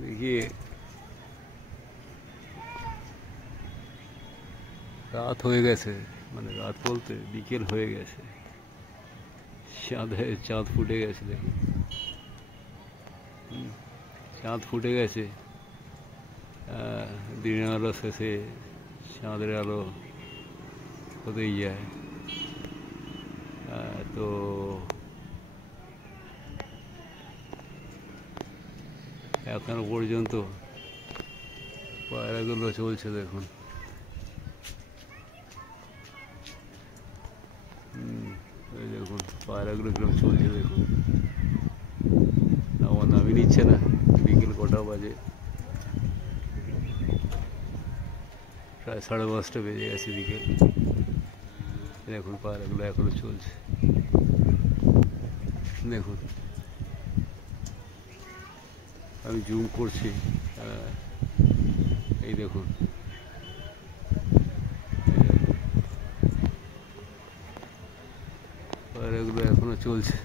देखिए রাত হয়ে গেছে, মানে রাত বলতে বিকেল হয়ে গেছে। চাঁদ ফুটে গেছে, দেখুন চাঁদ ফুটে গেছে। দিনের আলো শেষে চাঁদের আলো হতেই যায়। তো এখনো পর্যন্ত পায়রাগুলো চলছে, দেখুন এই দেখুন পায়রাগুলো কিরকম চলছে দেখুন। আমার নামই নিচ্ছে না। বিকেল কটা বাজে? প্রায় 5:30 বেজে গেছে বিকেল। দেখুন পায়রাগুলো এখনো চলছে, দেখুন আমি জুম করছি। এই দেখুন পায়রাগুলো এখনো চলছে।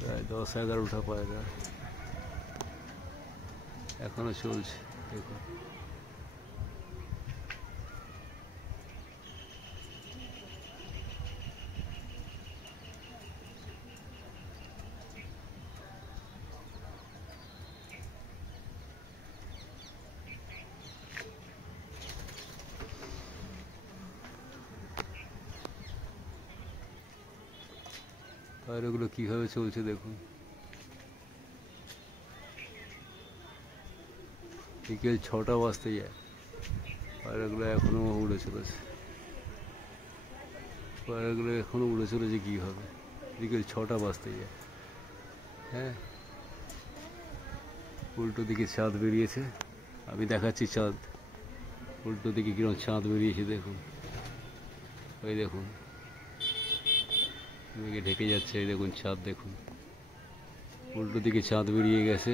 প্রায় 10-11টা পায়রা এখনো চলছে, দেখুন পায়রাগুলো কীভাবে চলছে দেখুন। বিকেল 6টা বাজতে যায়, পায়রাগুলো এখনও উড়ে চলেছে। পায়রাগুলো এখনও উড়ে চলেছে কীভাবে? বিকেল 6টা বাজতে যায়। হ্যাঁ, উল্টো দিকে চাঁদ বেরিয়েছে, আমি দেখাচ্ছি চাঁদ। উল্টো দিকে কীরকম চাঁদ বেরিয়েছে দেখুন, ওই দেখুন মেঘে ঢেকে যাচ্ছে। এই দেখুন চাঁদ, দেখুন উল্টো দিকে চাঁদ বেরিয়ে গেছে।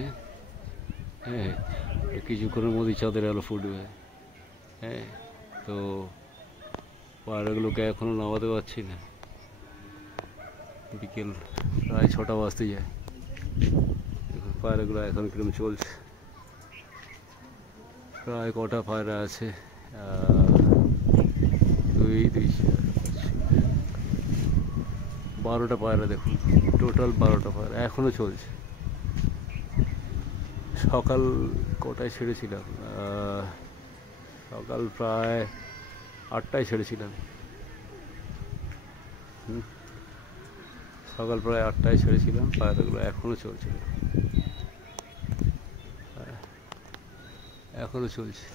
হ্যাঁ, কিছুক্ষণের মধ্যেই চাঁদের আলো ফুটবে। হ্যাঁ, তো পায়রাগুলোকে এখনও নামাতে পারছি না। বিকেল প্রায় 6টা বাজতে যায়, দেখুন পায়রাগুলো এখন কিরকম চলছে। প্রায় কটা পায়রা আছে? 12টা পায়রা, দেখুন টোটাল 12টা পায়রা এখনও চলছে। সকাল কটায় ছেড়েছিলাম? সকাল প্রায় 8টায় ছেড়েছিলাম। সকাল প্রায় 8টায় ছেড়েছিলাম। পায়রাগুলো এখনও চলছে, এখনও চলছে।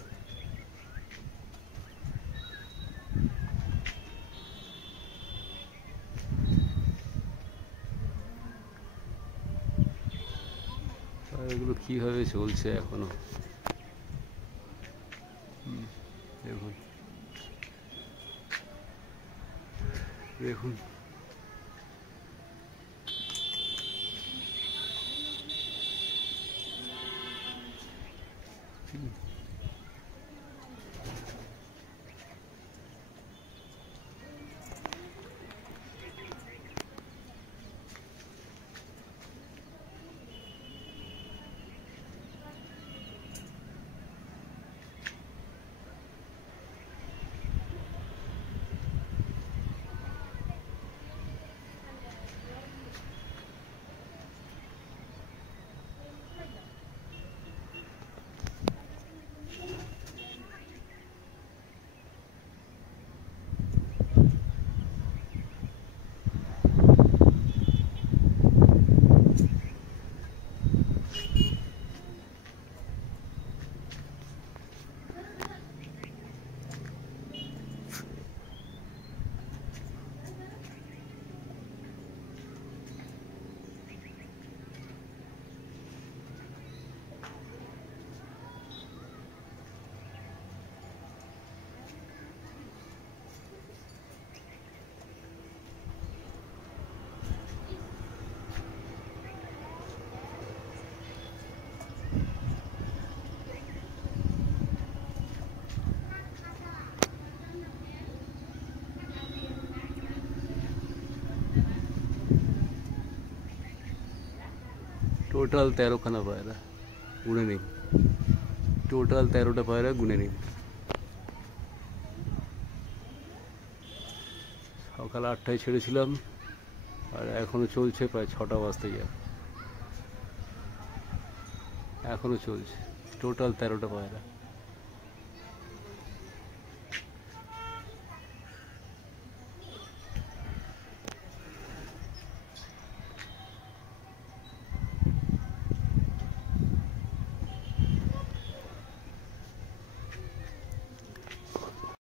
পায়রাগুলো কীভাবে চলছে এখনো, দেখুন দেখুন টোটাল 13খানা পায়রা, গুনে নিন। টোটাল 13টা পায়রা গুনে নিন। সকাল 8টায় ছেড়েছিলাম, আর এখনো চলছে, প্রায় 6টা বাজতে যাবে, এখনো চলছে। টোটাল 13টা পায়রা।